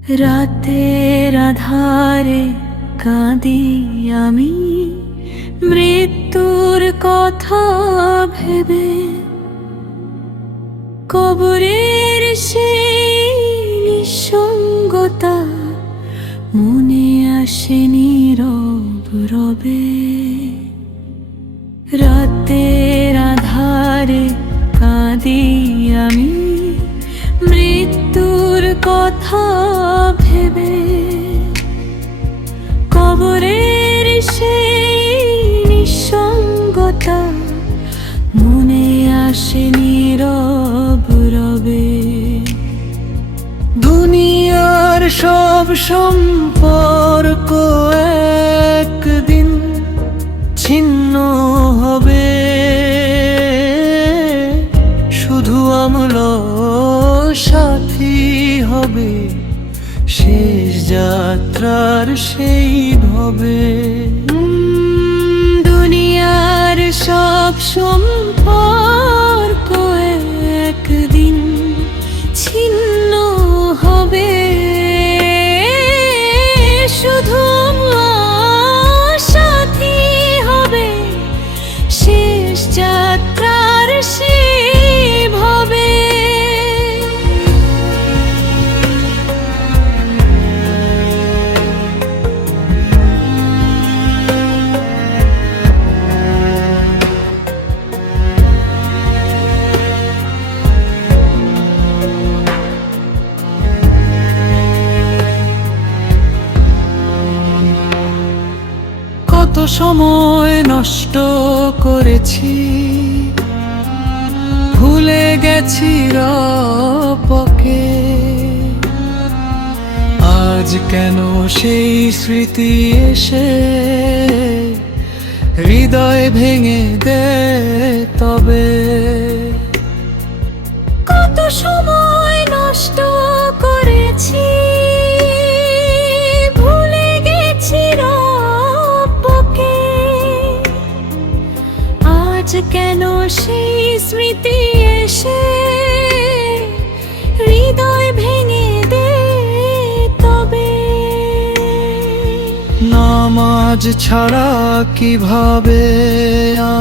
রাতের আধারে কাঁদি আমি মৃত্যুর কথা ভেবে, কবরের সেই নিঃসঙ্গতা মনে আসে নীরব রবে। রাতের আধারে কাঁদি আমি মৃত্যুর কথা ভেবে, কবরের সেই নিঃসঙ্গতা মনে আসে নীরব রবে। দুনিয়ার সব সম্পর্ক একদিন ছিন্ন হবে, শুধু আমল সাথী হবে শেষ যাত্রার সেই ভবে। দুনিয়ার সব সম্পর্ক একদিন ছিন্ন হবে, শুধু সাথী হবে শেষ যাত্রার সেই ভবে। কত সময় নষ্ট করেছি, ভুলে গেছি রবকে। আজ কেন সেই স্মৃতি এসে হৃদয় ভেঙে দে তবে। কত সময় নষ্ট করেছি, ভুলে গেছি রবকে। আজ কেন সেই স্মৃতি এসে হৃদয় ভেঙে দে তবে। নামাজ ছাড়া কিভাবে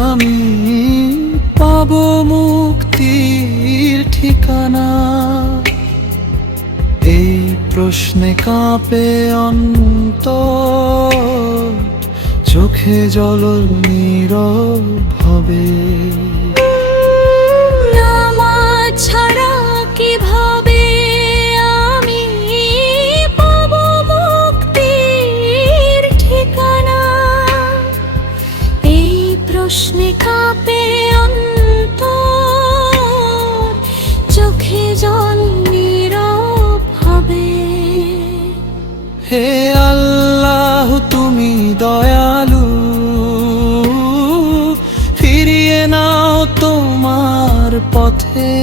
আমি পাবো মুক্তির ঠিকানা, এই প্রশ্নে কাঁপে অন্তর, চোখে জল নীরব হবে। নামাজ ছাড়া কিভাবে আমি পাবো মুক্তির ঠিকানা, এই প্রশ্নে কাঁপে অন্তর, চোখে জল নীরব হবে। হে আল্লাহ তুমি দয়ালু, ফিরিয়ে নাও তোমার পথে,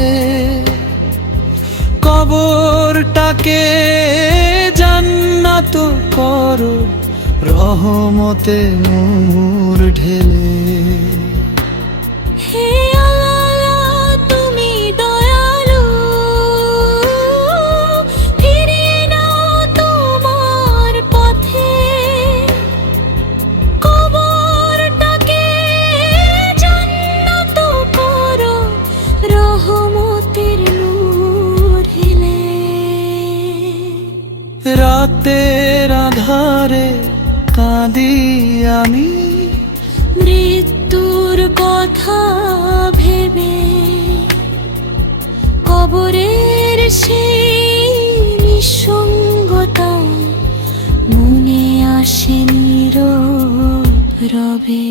কবরটাকে জান্নাত করো রহমতে নূর ঢেলে। হে আল্লাহ তুমি দয়ালু, ফিরিয়ে নাও তোমার পথে, কবরটাকে জান্নাত করো রহমতের নূর ঢেলে। রাতের আধারে কাঁদি আমি মৃত্যুর কথা ভেবে, কবরের সেই নিঃসঙ্গতা মনে আসে নীরব রবে।